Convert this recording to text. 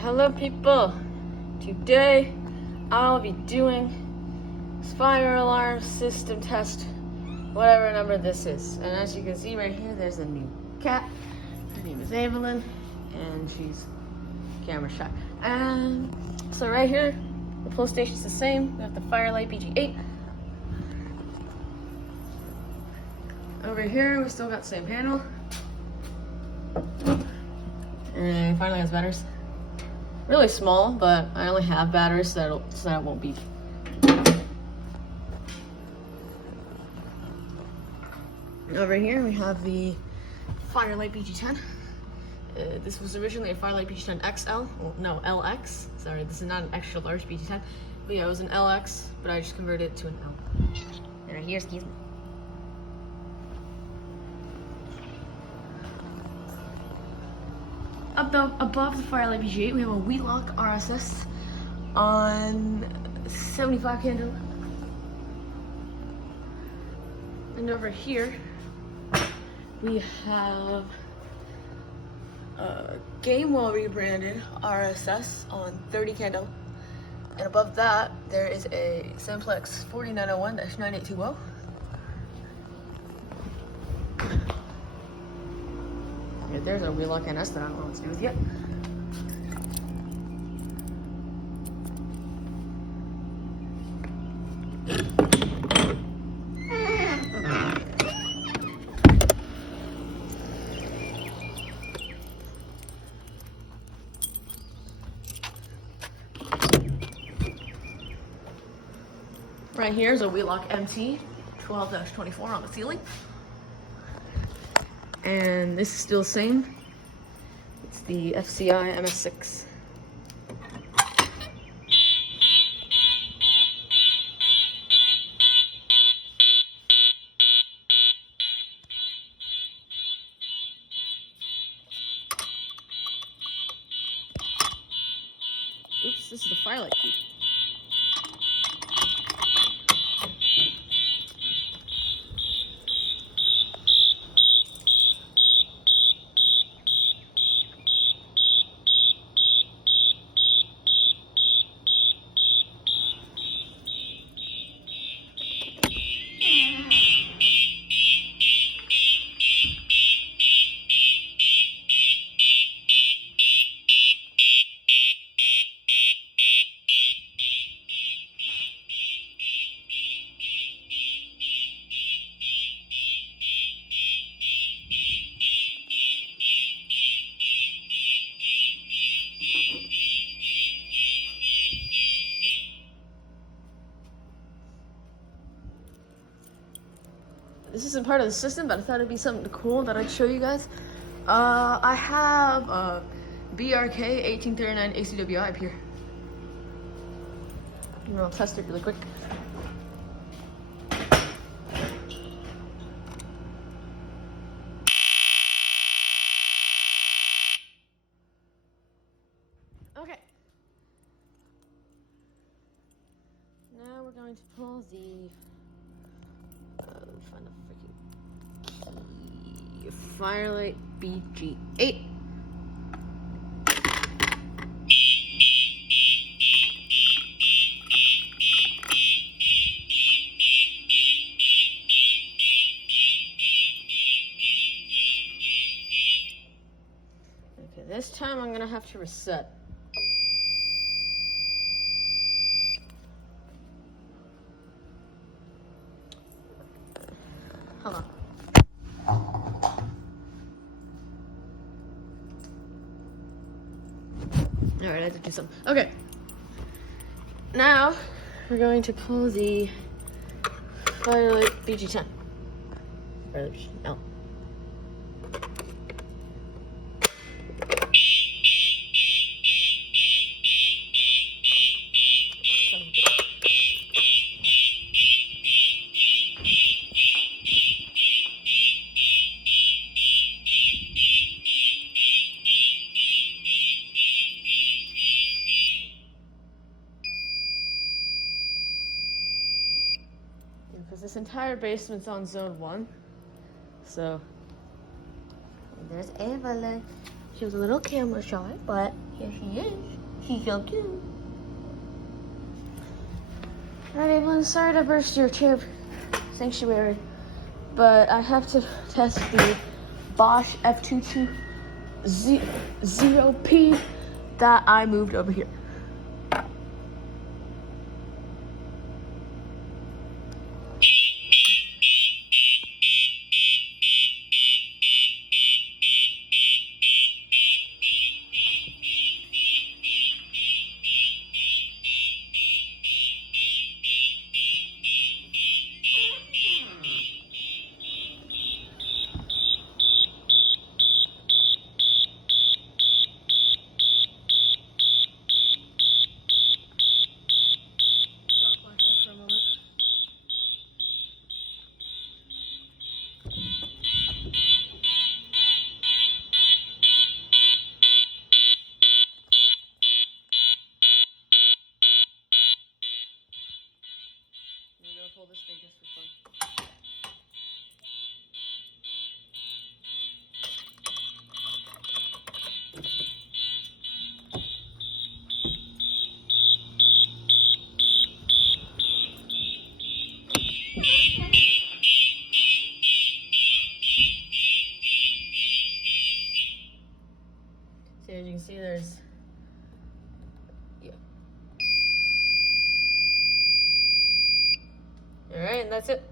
Hello people. Today I'll be doing fire alarm system test, whatever number this is. And as you can see right here, there's a new cat. Her name is Evelyn, and she's camera shy. And so right here, the pull station's the same. We have the Firelight BG8. Over here, we still got the same panel. And finally has batteries. Really small, but I only have batteries so that it won't beep. Over here we have the Firelight BG10. This was originally a Firelight BG10 XL. Well, no, LX. Sorry, this is not an extra large BG10. But yeah, it was an LX, but I just converted it to an L. And right here, excuse me. Above the Firelight BG8, we have a Wheelock RSS on 75 candela. And over here, we have a Gamewell rebranded RSS on 30 candela. And above that, there is a Simplex 4901-9820. There's a Wheelock NS that I don't know what to do with yet. Right here is a Wheelock MT 12-24 on the ceiling. And this is still the same. It's the FCI MS6. Oops, this is the Firelight key. This isn't part of the system, but I thought it'd be something cool that I'd show you guys. I have a BRK 1839 ACWI up here. And I'll test it really quick. Okay. Now we're going to pull the find a freaking key. Firelight BG8. Okay, this time I'm gonna have to reset. Hold on. Alright, I have to do something. Okay. Now, we're going to pull the Firelight BG10. Firelight BG10. Oh. Because this entire basement's on zone 1. So there's Evelyn. She was a little camera shy, but here she is. She's so cute. Alright, Evelyn, sorry to burst your chair sanctuary, but I have to test the Bosch F220P that I moved over here. We're gonna pull this thing just for fun. So as you can see, there's All right, and that's it.